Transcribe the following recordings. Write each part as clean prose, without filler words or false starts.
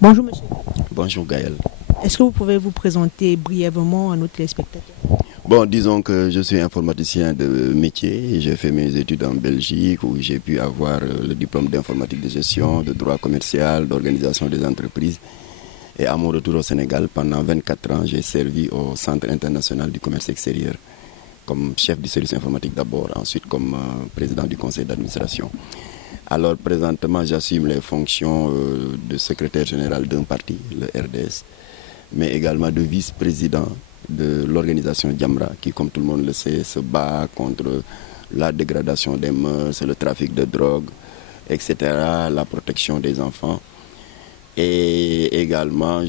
Bonjour monsieur. Bonjour Gaël. Est-ce que vous pouvez vous présenter brièvement à nos téléspectateurs? Bon, disons que je suis informaticien de métier. J'ai fait mes études en Belgique où j'ai pu avoir le diplôme d'informatique de gestion, de droit commercial, d'organisation des entreprises. Et à mon retour au Sénégal, pendant 24 ans, j'ai servi au Centre international du commerce extérieur comme chef du service informatique d'abord, ensuite comme président du conseil d'administration. Alors présentement, j'assume les fonctions de secrétaire général d'un parti, le RDS, mais également de vice-président de l'organisation Jamra, qui, comme tout le monde le sait, se bat contre la dégradation des mœurs, le trafic de drogue, etc., la protection des enfants. Et également,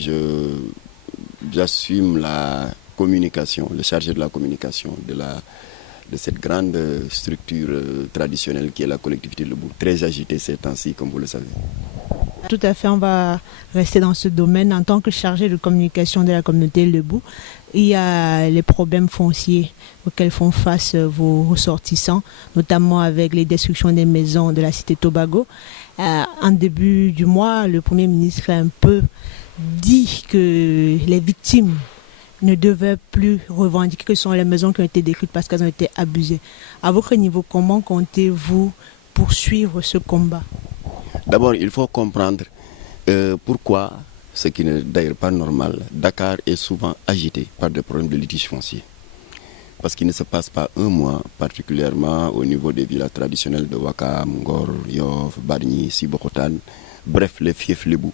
j'assume la communication, le chargé de la communication de cette grande structure traditionnelle qui est la collectivité de Lebou. Très agitée ces temps-ci, comme vous le savez. Tout à fait, on va rester dans ce domaine. En tant que chargé de communication de la communauté Lebou, il y a les problèmes fonciers auxquels font face vos ressortissants, notamment avec les destructions des maisons de la cité Tobago. En début du mois, le Premier ministre a un peu dit que les victimes ne devaient plus revendiquer que ce sont les maisons qui ont été détruites parce qu'elles ont été abusées. À votre niveau, comment comptez-vous poursuivre ce combat? D'abord, il faut comprendre pourquoi, ce qui n'est d'ailleurs pas normal, Dakar est souvent agité par des problèmes de litige foncier. Parce qu'il ne se passe pas un mois, particulièrement au niveau des villages traditionnels de Ouakam, Ngor, Yoff, Bargny, Sibokotane, bref, les fiefs Lebou,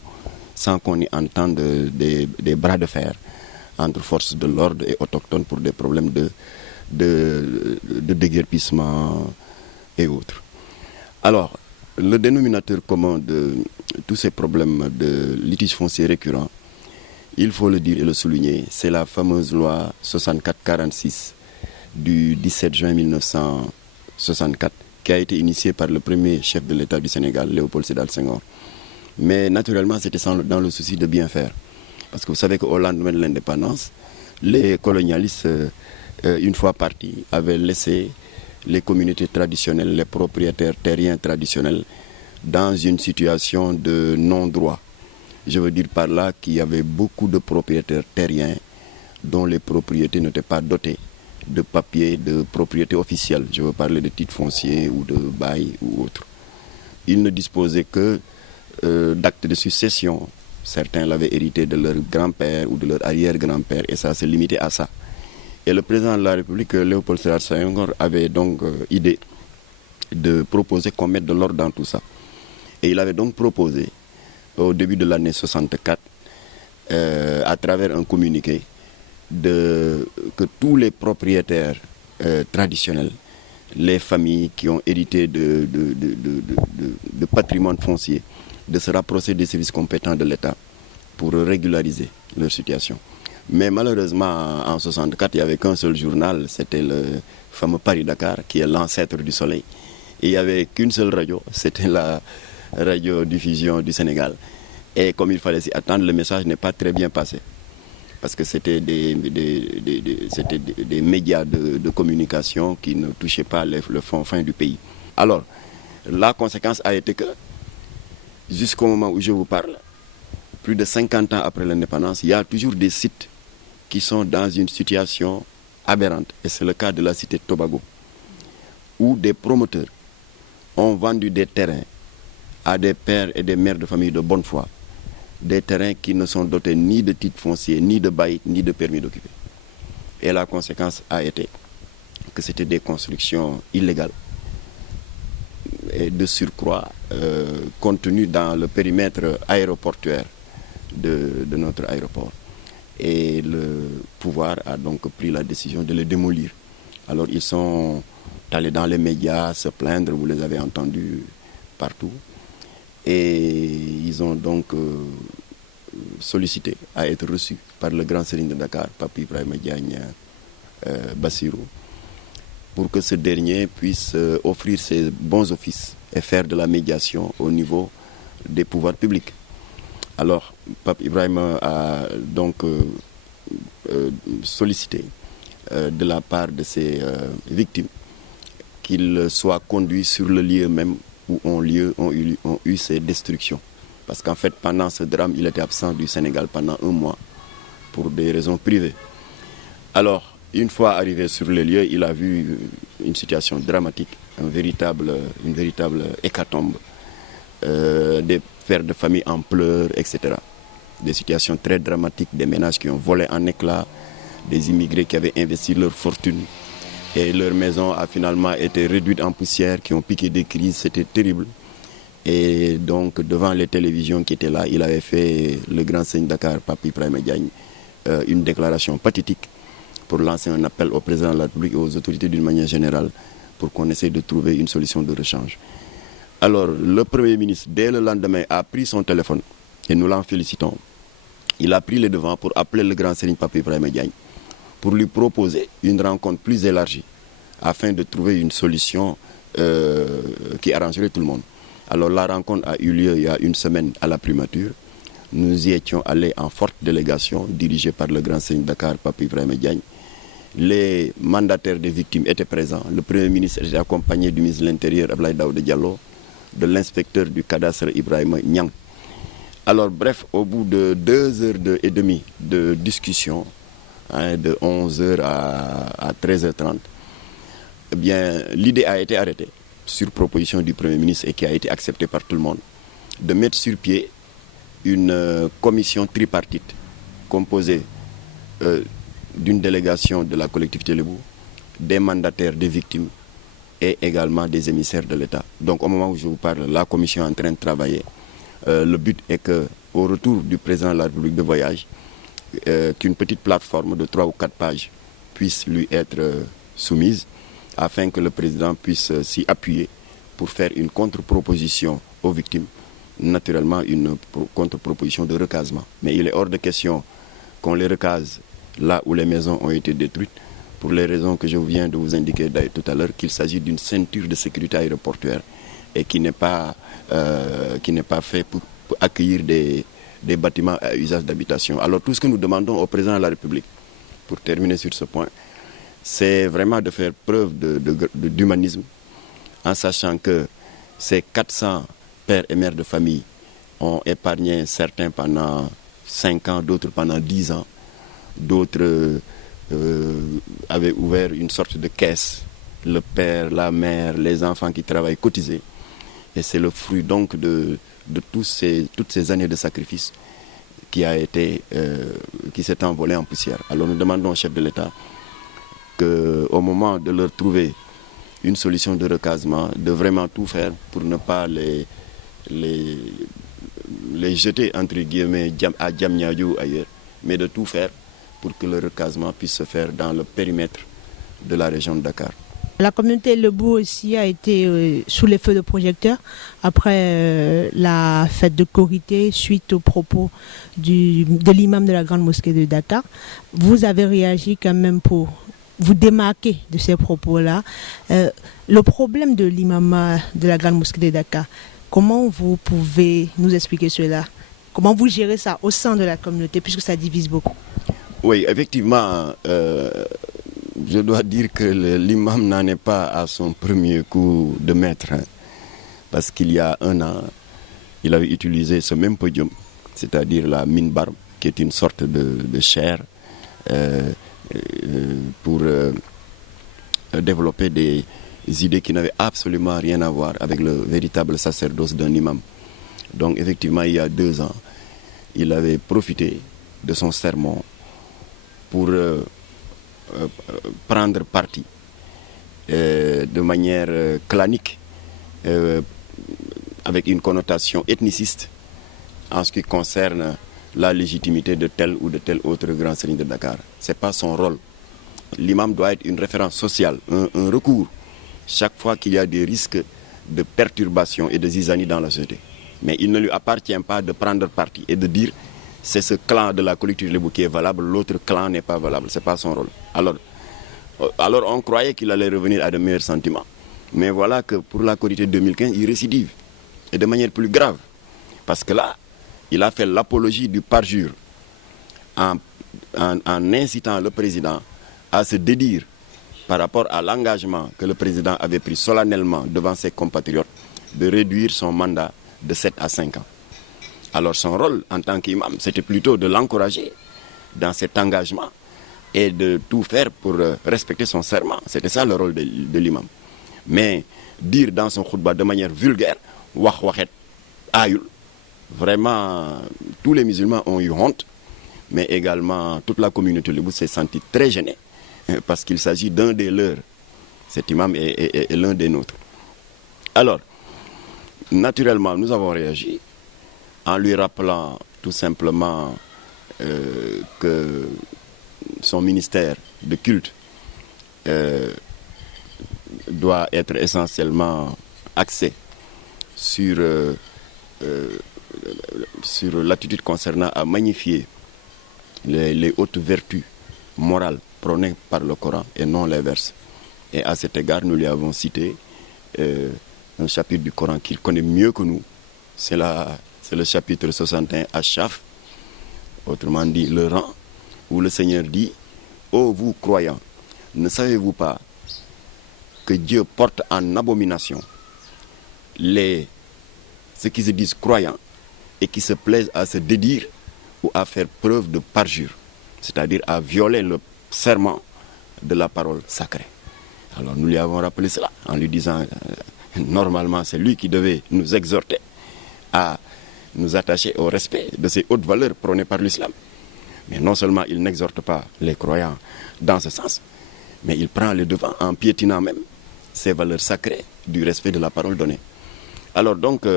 sans qu'on y entende des bras de fer entre forces de l'ordre et autochtones pour des problèmes de déguerpissement et autres. Alors, le dénominateur commun de tous ces problèmes de litige foncier récurrents, il faut le dire et le souligner, c'est la fameuse loi 64-46 du 17 juin 1964 qui a été initiée par le premier chef de l'État du Sénégal, Léopold Sédar Senghor. Mais naturellement, c'était dans le souci de bien faire. Parce que vous savez qu'au lendemain de l'indépendance, les colonialistes, une fois partis, avaient laissé les communautés traditionnelles, les propriétaires terriens traditionnels, dans une situation de non-droit. Je veux dire par là qu'il y avait beaucoup de propriétaires terriens dont les propriétés n'étaient pas dotées de papiers de propriété officielle. Je veux parler de titres fonciers ou de bail ou autres. Ils ne disposaient que d'actes de succession. Certains l'avaient hérité de leur grand-père ou de leur arrière-grand-père et ça se limitait à ça. Et le président de la République, Léopold Sédar Senghor, avait donc idée de proposer qu'on mette de l'ordre dans tout ça. Et il avait donc proposé, au début de l'année 64, à travers un communiqué, que tous les propriétaires traditionnels, les familles qui ont hérité de patrimoine foncier, de se rapprocher des services compétents de l'État pour régulariser leur situation. Mais malheureusement, en 1964, il n'y avait qu'un seul journal, c'était le fameux Paris-Dakar, qui est l'ancêtre du Soleil. Et il n'y avait qu'une seule radio, c'était la radiodiffusion du Sénégal. Et comme il fallait s'y attendre, le message n'est pas très bien passé. Parce que c'était des médias de communication qui ne touchaient pas le fond fin du pays. Alors, la conséquence a été que, jusqu'au moment où je vous parle, plus de 50 ans après l'indépendance, il y a toujours des sites qui sont dans une situation aberrante. Et c'est le cas de la cité Tobago, où des promoteurs ont vendu des terrains à des pères et des mères de famille de bonne foi. Des terrains qui ne sont dotés ni de titres fonciers, ni de bail, ni de permis d'occuper. Et la conséquence a été que c'était des constructions illégales et de surcroît contenues dans le périmètre aéroportuaire de notre aéroport. Et le pouvoir a donc pris la décision de les démolir. Alors ils sont allés dans les médias se plaindre, vous les avez entendus partout. Et ils ont donc sollicité à être reçus par le grand sérigne de Dakar, Pape Ibrahima Diagne Bassirou, pour que ce dernier puisse offrir ses bons offices et faire de la médiation au niveau des pouvoirs publics. Alors, Pape Ibrahima a donc sollicité de la part de ses victimes qu'ils soient conduits sur le lieu même où ont eu ces destructions Parce qu'en fait, pendant ce drame, il était absent du Sénégal pendant 1 mois pour des raisons privées. Alors, une fois arrivé sur les lieux, il a vu une situation dramatique, une véritable hécatombe, des pères de famille en pleurs, etc. Des situations très dramatiques, des ménages qui ont volé en éclats, des immigrés qui avaient investi leur fortune et leur maison a finalement été réduite en poussière, qui ont piqué des crises, c'était terrible. Et donc, devant les télévisions qui étaient là, il avait fait, le grand seigneur Dakar, Pape Ibrahima Diagne, une déclaration pathétique pour lancer un appel au président de la République et aux autorités d'une manière générale pour qu'on essaie de trouver une solution de rechange. Alors, le Premier ministre, dès le lendemain, a pris son téléphone, et nous l'en félicitons. Il a pris les devants pour appeler le grand seigneur Pape Ibrahima Diagne, pour lui proposer une rencontre plus élargie, afin de trouver une solution qui arrangerait tout le monde. Alors la rencontre a eu lieu il y a une semaine à la primature. Nous y étions allés en forte délégation, dirigée par le grand seigneur Dakar, Pape Ibrahima Diagne. Les mandataires des victimes étaient présents. Le Premier ministre était accompagné du ministre de l'Intérieur, Abdoulaye Daouda Diallo, de l'inspecteur du cadastre, Ibrahima Niang. Alors bref, au bout de 2h30 de discussion, de 11h à 13h30, eh bien, l'idée a été arrêtée sur proposition du Premier ministre et qui a été acceptée par tout le monde, de mettre sur pied une commission tripartite composée d'une délégation de la collectivité Lébou, des mandataires des victimes et également des émissaires de l'État. Donc au moment où je vous parle, la commission est en train de travailler. Le but est qu'au retour du président de la République de voyage, qu'une petite plateforme de 3 ou 4 pages puisse lui être soumise, afin que le président puisse s'y appuyer pour faire une contre-proposition aux victimes, naturellement une contre-proposition de recasement. Mais il est hors de question qu'on les recase là où les maisons ont été détruites, pour les raisons que je viens de vous indiquer tout à l'heure, qu'il s'agit d'une ceinture de sécurité aéroportuaire et qui n'est pas fait pour accueillir des bâtiments à usage d'habitation. Alors tout ce que nous demandons au président de la République, pour terminer sur ce point, c'est vraiment de faire preuve d'humanisme, en sachant que ces 400 pères et mères de famille ont épargné certains pendant 5 ans, d'autres pendant 10 ans, d'autres avaient ouvert une sorte de caisse, le père, la mère, les enfants qui travaillent cotisés. Et c'est le fruit donc de toutes ces années de sacrifice qui s'est envolé en poussière. Alors nous demandons au chef de l'État qu'au moment de leur trouver une solution de recasement, de vraiment tout faire pour ne pas les jeter entre guillemets à Diamniadio ou ailleurs, mais de tout faire pour que le recasement puisse se faire dans le périmètre de la région de Dakar. La communauté Lebou aussi a été sous les feux de projecteurs après la fête de Korité suite aux propos de l'imam de la grande mosquée de Dakar. Vous avez réagi quand même pour vous démarquer de ces propos-là. Le problème de l'imam de la grande mosquée de Dakar, comment vous pouvez nous expliquer cela? Comment vous gérez ça au sein de la communauté puisque ça divise beaucoup? Oui, effectivement, je dois dire que l'imam n'en est pas à son premier coup de maître. Parce qu'il y a 1 an, il avait utilisé ce même podium, c'est-à-dire la minbar, qui est une sorte de chaire, pour développer des idées qui n'avaient absolument rien à voir avec le véritable sacerdoce d'un imam. Donc effectivement, il y a 2 ans, il avait profité de son sermon pour prendre parti de manière clanique, avec une connotation ethniciste en ce qui concerne la légitimité de tel ou de tel autre grand seigneur de Dakar. Ce n'est pas son rôle. L'imam doit être une référence sociale, un recours, chaque fois qu'il y a des risques de perturbation et de zizanie dans la société. Mais il ne lui appartient pas de prendre parti et de dire c'est ce clan de la collectivité Lébou qui est valable, l'autre clan n'est pas valable. Ce n'est pas son rôle. Alors on croyait qu'il allait revenir à de meilleurs sentiments. Mais voilà que pour la Korité 2015, il récidive. Et de manière plus grave. Parce que là, il a fait l'apologie du parjure en incitant le président à se dédire par rapport à l'engagement que le président avait pris solennellement devant ses compatriotes de réduire son mandat de 7 à 5 ans. Alors son rôle en tant qu'imam, c'était plutôt de l'encourager dans cet engagement et de tout faire pour respecter son serment. C'était ça le rôle de l'imam. Mais dire dans son khutba de manière vulgaire, wah wahet ayul, vraiment tous les musulmans ont eu honte, mais également toute la communauté lébou s'est sentie très gênée parce qu'il s'agit d'un des leurs. Cet imam est l'un des nôtres. Alors, naturellement, nous avons réagi en lui rappelant tout simplement que son ministère de culte doit être essentiellement axé sur l'attitude concernant à magnifier les hautes vertus morales prônées par le Coran et non l'inverse. Et à cet égard, nous lui avons cité un chapitre du Coran qu'il connaît mieux que nous. C'est le chapitre 61 Ash-Shaf, autrement dit le rang, où le Seigneur dit « Ô vous croyants, ne savez-vous pas que Dieu porte en abomination ceux qui se disent croyants et qui se plaisent à se dédire ou à faire preuve de parjure, c'est-à-dire à violer le serment de la parole sacrée. » Alors nous lui avons rappelé cela en lui disant normalement c'est lui qui devait nous exhorter à nous attacher au respect de ces hautes valeurs prônées par l'islam. Mais non seulement il n'exhorte pas les croyants dans ce sens, mais il prend le devant en piétinant même ces valeurs sacrées du respect de la parole donnée. Alors donc,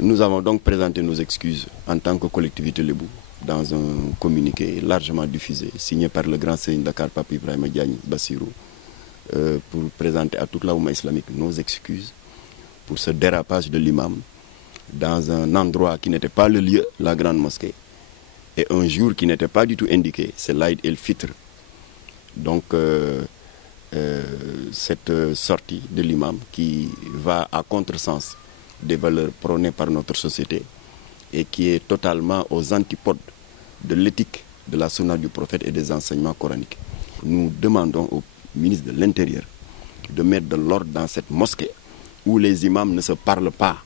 nous avons donc présenté nos excuses en tant que collectivité Lébou dans un communiqué largement diffusé, signé par le grand seigneur Dakar, Pape Ibrahima Diagne Bassirou, pour présenter à toute la Oumma islamique nos excuses pour ce dérapage de l'imam dans un endroit qui n'était pas le lieu, la grande mosquée, et un jour qui n'était pas du tout indiqué, c'est l'Aïd el-Fitr. Donc, cette sortie de l'imam qui va à contresens des valeurs prônées par notre société et qui est totalement aux antipodes de l'éthique de la sunna du prophète et des enseignements coraniques. Nous demandons au ministre de l'Intérieur de mettre de l'ordre dans cette mosquée où les imams ne se parlent pas.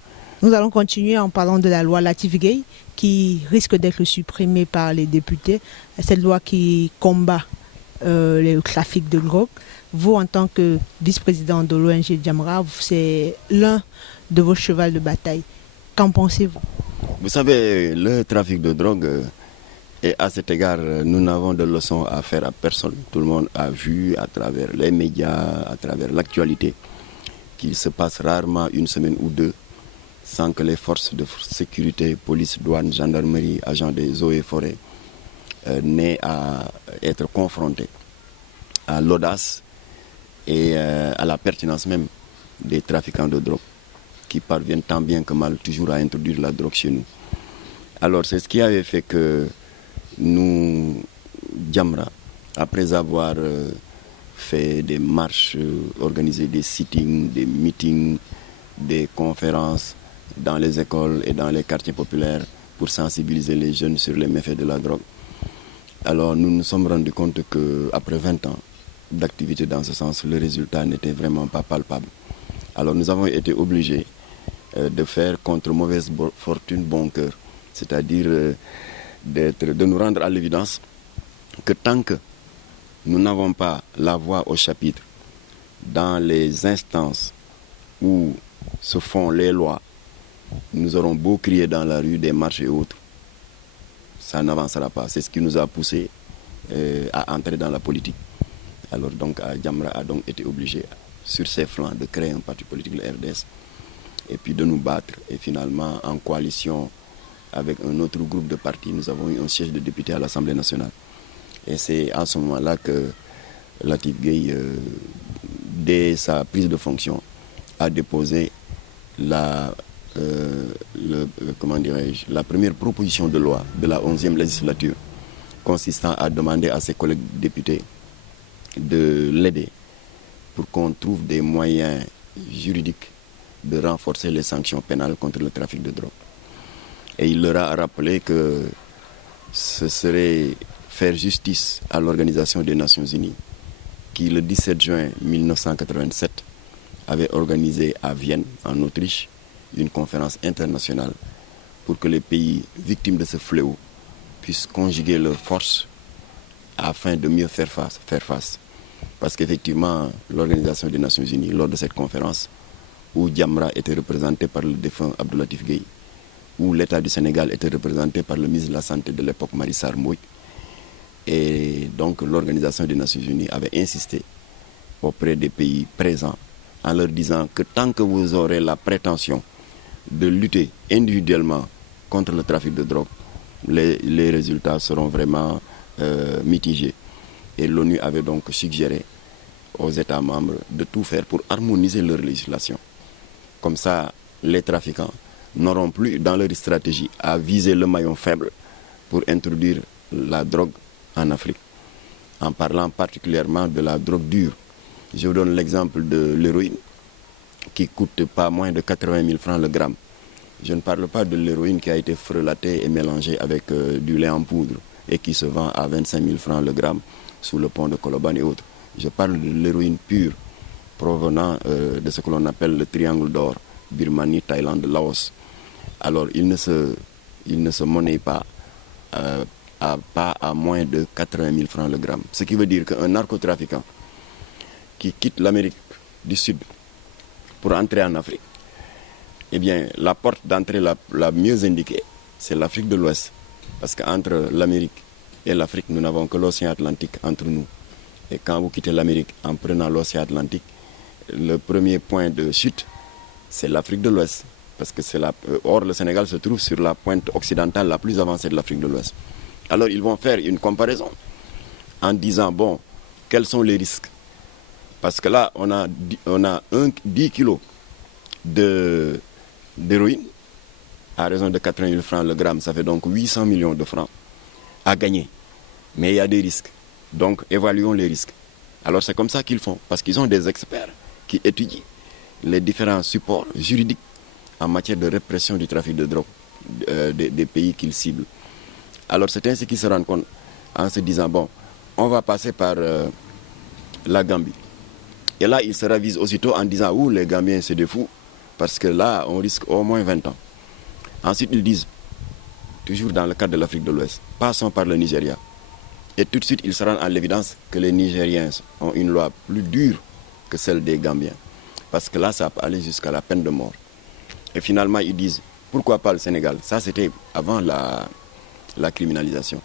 Nous allons continuer en parlant de la loi Latif Gueye qui risque d'être supprimée par les députés. Cette loi qui combat le trafic de drogue. Vous, en tant que vice-président de l'ONG Jamra, c'est l'un de vos chevals de bataille. Qu'en pensez-vous? Vous savez, le trafic de drogue, et à cet égard, nous n'avons de leçons à faire à personne. Tout le monde a vu à travers les médias, à travers l'actualité, qu'il se passe rarement une semaine ou deux sans que les forces de sécurité, police, douane, gendarmerie, agents des eaux et forêts, n'aient à être confrontés à l'audace et à la pertinence même des trafiquants de drogue qui parviennent tant bien que mal toujours à introduire la drogue chez nous. Alors c'est ce qui avait fait que nous, Jamra, après avoir fait des marches, organisé des sittings, des meetings, des conférences dans les écoles et dans les quartiers populaires pour sensibiliser les jeunes sur les méfaits de la drogue, alors nous nous sommes rendus compte qu'après 20 ans d'activité dans ce sens, le résultat n'était vraiment pas palpable. Alors nous avons été obligés de faire contre mauvaise fortune bon cœur, c'est-à-dire de nous rendre à l'évidence que tant que nous n'avons pas la voix au chapitre dans les instances où se font les lois, nous aurons beau crier dans la rue, des marches et autres, ça n'avancera pas. C'est ce qui nous a poussé à entrer dans la politique. Alors donc Jamra a donc été obligé sur ses flancs de créer un parti politique, le RDS, et puis de nous battre. Et finalement, en coalition avec un autre groupe de partis, nous avons eu un siège de député à l'Assemblée nationale. Et c'est à ce moment-là que Latif Gueye, dès sa prise de fonction, a déposé la première proposition de loi de la 11e législature, consistant à demander à ses collègues députés de l'aider pour qu'on trouve des moyens juridiques de renforcer les sanctions pénales contre le trafic de drogue. Et il leur a rappelé que ce serait faire justice à l'Organisation des Nations Unies qui, le 17 juin 1987, avait organisé à Vienne, en Autriche, une conférence internationale pour que les pays victimes de ce fléau puissent conjuguer leurs forces afin de mieux faire face. Parce qu'effectivement, l'Organisation des Nations Unies, lors de cette conférence, où Djamra était représenté par le défunt Abdoulatif Gueye, où l'État du Sénégal était représenté par le ministre de la Santé de l'époque, Marissar Mouy, et donc l'Organisation des Nations Unies avait insisté auprès des pays présents en leur disant que tant que vous aurez la prétention de lutter individuellement contre le trafic de drogue, les résultats seront vraiment mitigés. Et l'ONU avait donc suggéré aux États membres de tout faire pour harmoniser leur législation. Comme ça, les trafiquants n'auront plus dans leur stratégie à viser le maillon faible pour introduire la drogue en Afrique, en parlant particulièrement de la drogue dure. Je vous donne l'exemple de l'héroïne, qui coûte pas moins de 80 000 francs le gramme. Je ne parle pas de l'héroïne qui a été frelatée et mélangée avec du lait en poudre et qui se vend à 25 000 francs le gramme sous le pont de Colobane et autres. Je parle de l'héroïne pure provenant de ce que l'on appelle le triangle d'or, Birmanie, Thaïlande, Laos. Alors il ne se monnaie pas à moins de 80 000 francs le gramme. Ce qui veut dire qu'un narcotrafiquant qui quitte l'Amérique du Sud pour entrer en Afrique, eh bien, la porte d'entrée la mieux indiquée, c'est l'Afrique de l'Ouest. Parce qu'entre l'Amérique et l'Afrique, nous n'avons que l'océan Atlantique entre nous. Et quand vous quittez l'Amérique en prenant l'océan Atlantique, le premier point de chute, c'est l'Afrique de l'Ouest. Parce que or, le Sénégal se trouve sur la pointe occidentale la plus avancée de l'Afrique de l'Ouest. Alors, ils vont faire une comparaison en disant, bon, quels sont les risques? Parce que là, on a 10 kilos d'héroïne à raison de 80 000 francs le gramme, ça fait donc 800 millions de francs à gagner. Mais il y a des risques. Donc, évaluons les risques. Alors, c'est comme ça qu'ils font, parce qu'ils ont des experts qui étudient les différents supports juridiques en matière de répression du trafic de drogue des pays qu'ils ciblent. Alors, c'est ainsi qu'ils se rendent compte en se disant, bon, on va passer par la Gambie. Et là, ils se ravisent aussitôt en disant, ouh, les Gambiens, c'est des fous, parce que là, on risque au moins 20 ans. Ensuite, ils disent, toujours dans le cadre de l'Afrique de l'Ouest, passons par le Nigeria. Et tout de suite, ils se rendent à l'évidence que les Nigériens ont une loi plus dure que celle des Gambiens. Parce que là, ça peut aller jusqu'à la peine de mort. Et finalement, ils disent, pourquoi pas le Sénégal? Ça, c'était avant la criminalisation.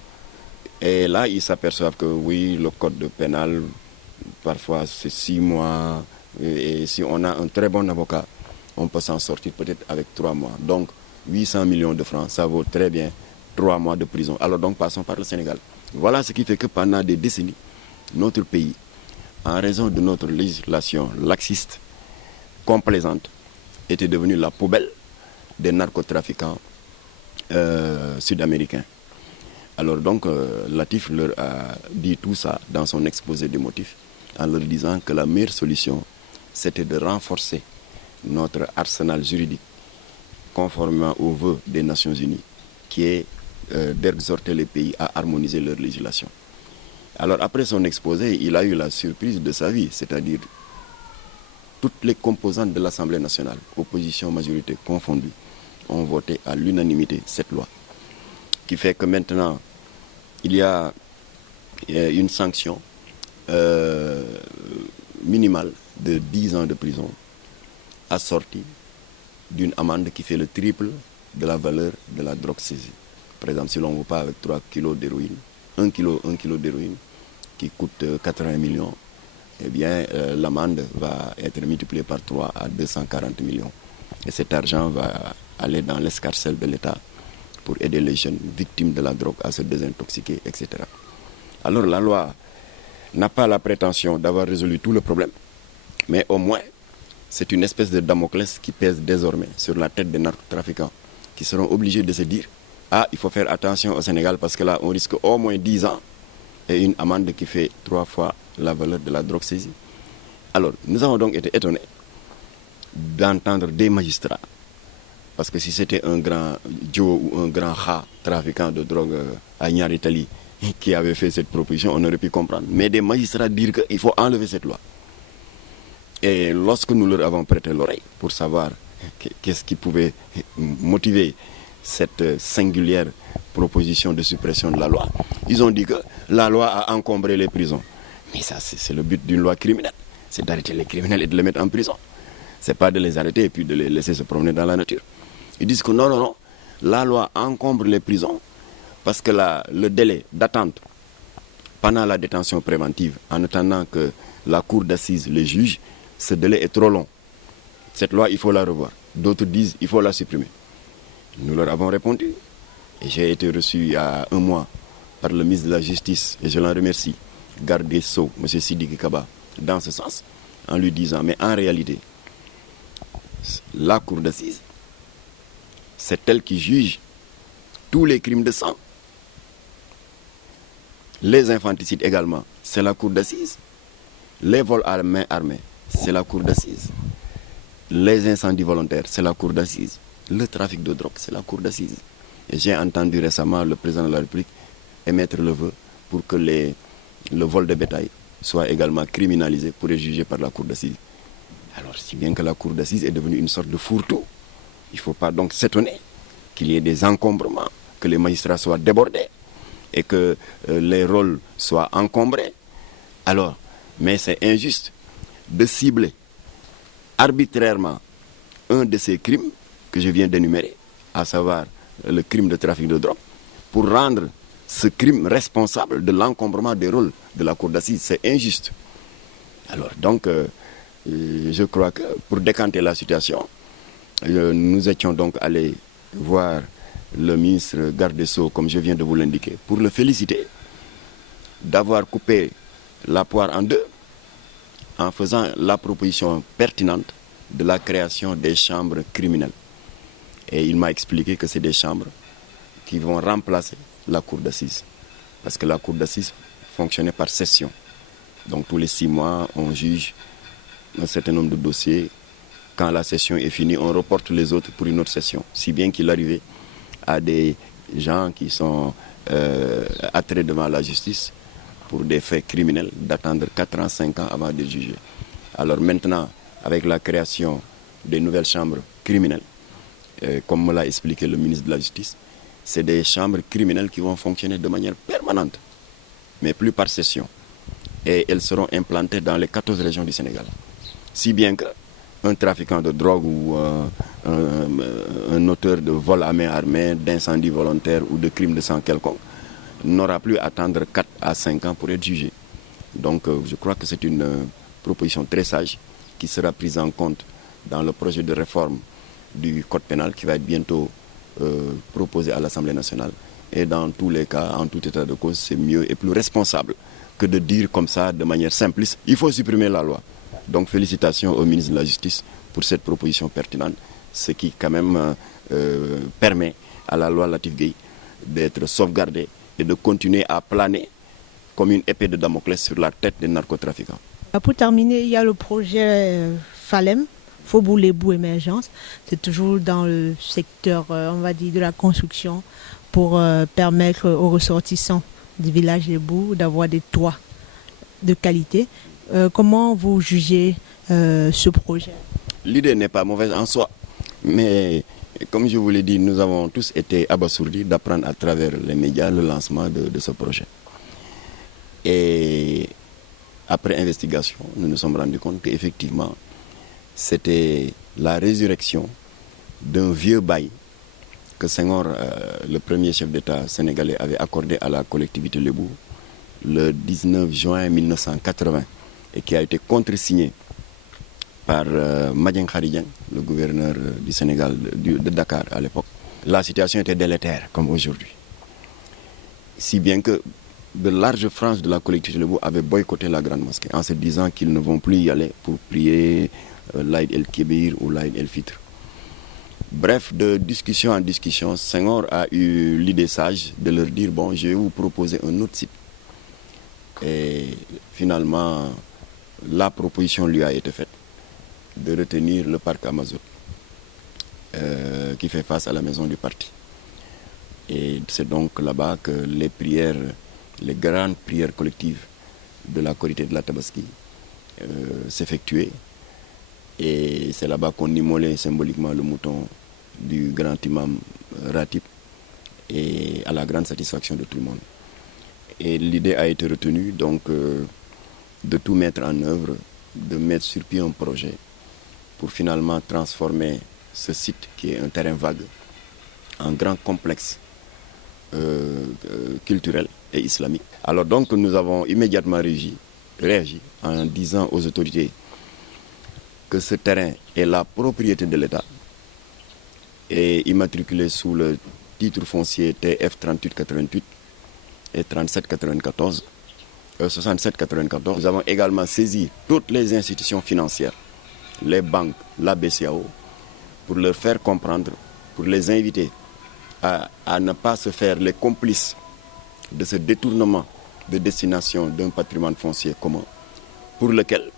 Et là, ils s'aperçoivent que oui, le code pénal, parfois c'est 6 mois. Et si on a un très bon avocat, on peut s'en sortir peut-être avec 3 mois. Donc, 800 millions de francs, ça vaut très bien 3 mois de prison. Alors donc, passons par le Sénégal. Voilà ce qui fait que pendant des décennies, notre pays, en raison de notre législation laxiste, complaisante, était devenu la poubelle des narcotrafiquants sud-américains. Alors donc, Latif leur a dit tout ça dans son exposé des motifs, en leur disant que la meilleure solution, c'était de renforcer notre arsenal juridique, conformément aux vœux des Nations Unies, qui est d'exhorter les pays à harmoniser leur législation. Alors après son exposé, il a eu la surprise de sa vie, c'est-à-dire toutes les composantes de l'Assemblée nationale, opposition, majorité confondues, ont voté à l'unanimité cette loi. Qui fait que maintenant, il y a une sanction minimale de 10 ans de prison, assortie d'une amende qui fait le triple de la valeur de la drogue saisie. Par exemple, si l'on ne vaut pas avec 3 kilos d'héroïne, 1 kilo d'héroïne qui coûte 80 millions, eh bien, l'amende va être multipliée par 3 à 240 millions. Et cet argent va aller dans l'escarcelle de l'État pour aider les jeunes victimes de la drogue à se désintoxiquer, etc. Alors la loi n'a pas la prétention d'avoir résolu tout le problème, mais au moins, c'est une espèce de Damoclès qui pèse désormais sur la tête des narcotrafiquants, qui seront obligés de se dire « Ah, il faut faire attention au Sénégal parce que là, on risque au moins 10 ans et une amende qui fait 3 fois la valeur de la drogue saisie. » Alors, nous avons donc été étonnés d'entendre des magistrats, parce que si c'était un grand Joe ou un grand Kha, trafiquant de drogue à Niaritali, qui avait fait cette proposition, on aurait pu comprendre. Mais des magistrats dire qu'il faut enlever cette loi. Et lorsque nous leur avons prêté l'oreille pour savoir qu'est-ce qui pouvait motiver cette singulière proposition de suppression de la loi. Ils ont dit que la loi a encombré les prisons. Mais ça, c'est le but d'une loi criminelle. C'est d'arrêter les criminels et de les mettre en prison. Ce n'est pas de les arrêter et puis de les laisser se promener dans la nature. Ils disent que non, la loi encombre les prisons parce que le délai d'attente pendant la détention préventive, en attendant que la cour d'assises les juge, ce délai est trop long. Cette loi, il faut la revoir. D'autres disent qu'il faut la supprimer. Nous leur avons répondu. Et j'ai été reçu il y a un mois par le ministre de la Justice, et je l'en remercie, garde des Sceaux, M. Sidiki Kaba, dans ce sens, en lui disant, mais en réalité, la cour d'assises, c'est elle qui juge tous les crimes de sang. Les infanticides également, c'est la cour d'assises. Les vols à main armée, c'est la cour d'assises. Les incendies volontaires, c'est la cour d'assises. Le trafic de drogue, c'est la cour d'assises. Et j'ai entendu récemment le président de la République émettre le vœu pour que le vol de bétail soit également criminalisé pour être jugé par la cour d'assises. Alors, si bien que la cour d'assises est devenue une sorte de fourre-tout, il ne faut pas donc s'étonner qu'il y ait des encombrements, que les magistrats soient débordés et que les rôles soient encombrés. Alors, mais c'est injuste de cibler arbitrairement un de ces crimes que je viens d'énumérer, à savoir le crime de trafic de drogue, pour rendre ce crime responsable de l'encombrement des rôles de la cour d'assises. C'est injuste. Alors donc, je crois que pour décanter la situation, nous étions donc allés voir le ministre garde des Sceaux, comme je viens de vous l'indiquer, pour le féliciter d'avoir coupé la poire en deux en faisant la proposition pertinente de la création des chambres criminelles. Et il m'a expliqué que c'est des chambres qui vont remplacer la cour d'assises. Parce que la cour d'assises fonctionnait par session. Donc tous les 6 mois, on juge un certain nombre de dossiers. Quand la session est finie, on reporte les autres pour une autre session. Si bien qu'il arrivait à des gens qui sont attraits devant la justice pour des faits criminels d'attendre 4 ans, 5 ans avant de juger. Alors maintenant, avec la création des nouvelles chambres criminelles, comme me l'a expliqué le ministre de la Justice, c'est des chambres criminelles qui vont fonctionner de manière permanente, mais plus par session. Et elles seront implantées dans les 14 régions du Sénégal. Si bien qu'un trafiquant de drogue ou un auteur de vol à main armée, d'incendie volontaire ou de crime de sang quelconque n'aura plus à attendre 4 à 5 ans pour être jugé. Donc je crois que c'est une proposition très sage qui sera prise en compte dans le projet de réforme du code pénal qui va être bientôt proposé à l'Assemblée nationale. Et dans tous les cas, en tout état de cause, c'est mieux et plus responsable que de dire comme ça, de manière simpliste, il faut supprimer la loi. Donc félicitations au ministre de la Justice pour cette proposition pertinente, ce qui quand même permet à la loi Latif Gueye d'être sauvegardée et de continuer à planer comme une épée de Damoclès sur la tête des narcotrafiquants. Pour terminer, il y a le projet FALEM, Faubourg-les-Boues Émergence. C'est toujours dans le secteur, on va dire, de la construction pour permettre aux ressortissants du village Les Boues d'avoir des toits de qualité. Comment vous jugez ce projet? L'idée n'est pas mauvaise en soi, mais comme je vous l'ai dit, nous avons tous été abasourdis d'apprendre à travers les médias le lancement de ce projet. Et après investigation, nous nous sommes rendus compte qu'effectivement, c'était la résurrection d'un vieux bail que Senghor, le premier chef d'État sénégalais, avait accordé à la collectivité Les Boues le 19 juin 1980 et qui a été contresigné par Madjen Kharidjan, le gouverneur du Sénégal, de Dakar à l'époque. La situation était délétère comme aujourd'hui. Si bien que de larges franges de la collectivité Les Boues avaient boycotté la grande mosquée en se disant qu'ils ne vont plus y aller pour prier l'Aïd el-Kébir ou l'Aïd el-Fitr. Bref, de discussion en discussion, Senghor a eu l'idée sage de leur dire, bon, je vais vous proposer un autre site. Et finalement, la proposition lui a été faite de retenir le parc Amazon qui fait face à la maison du parti. Et c'est donc là-bas que les prières, les grandes prières collectives de la Korité de la Tabaski s'effectuaient. Et c'est là-bas qu'on immolait symboliquement le mouton du grand imam rapide et à la grande satisfaction de tout le monde. Et l'idée a été retenue donc de tout mettre en œuvre, de mettre sur pied un projet pour finalement transformer ce site qui est un terrain vague en grand complexe culturel et islamique. Alors donc nous avons immédiatement réagi en disant aux autorités que ce terrain est la propriété de l'État et immatriculé sous le titre foncier TF 3888 et 3794, 6794. Nous avons également saisi toutes les institutions financières, les banques, la BCEAO, pour leur faire comprendre, pour les inviter à ne pas se faire les complices de ce détournement de destination d'un patrimoine foncier commun, pour lequel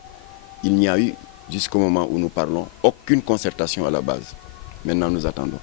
il n'y a eu, jusqu'au moment où nous parlons, aucune concertation à la base. Maintenant, nous attendons.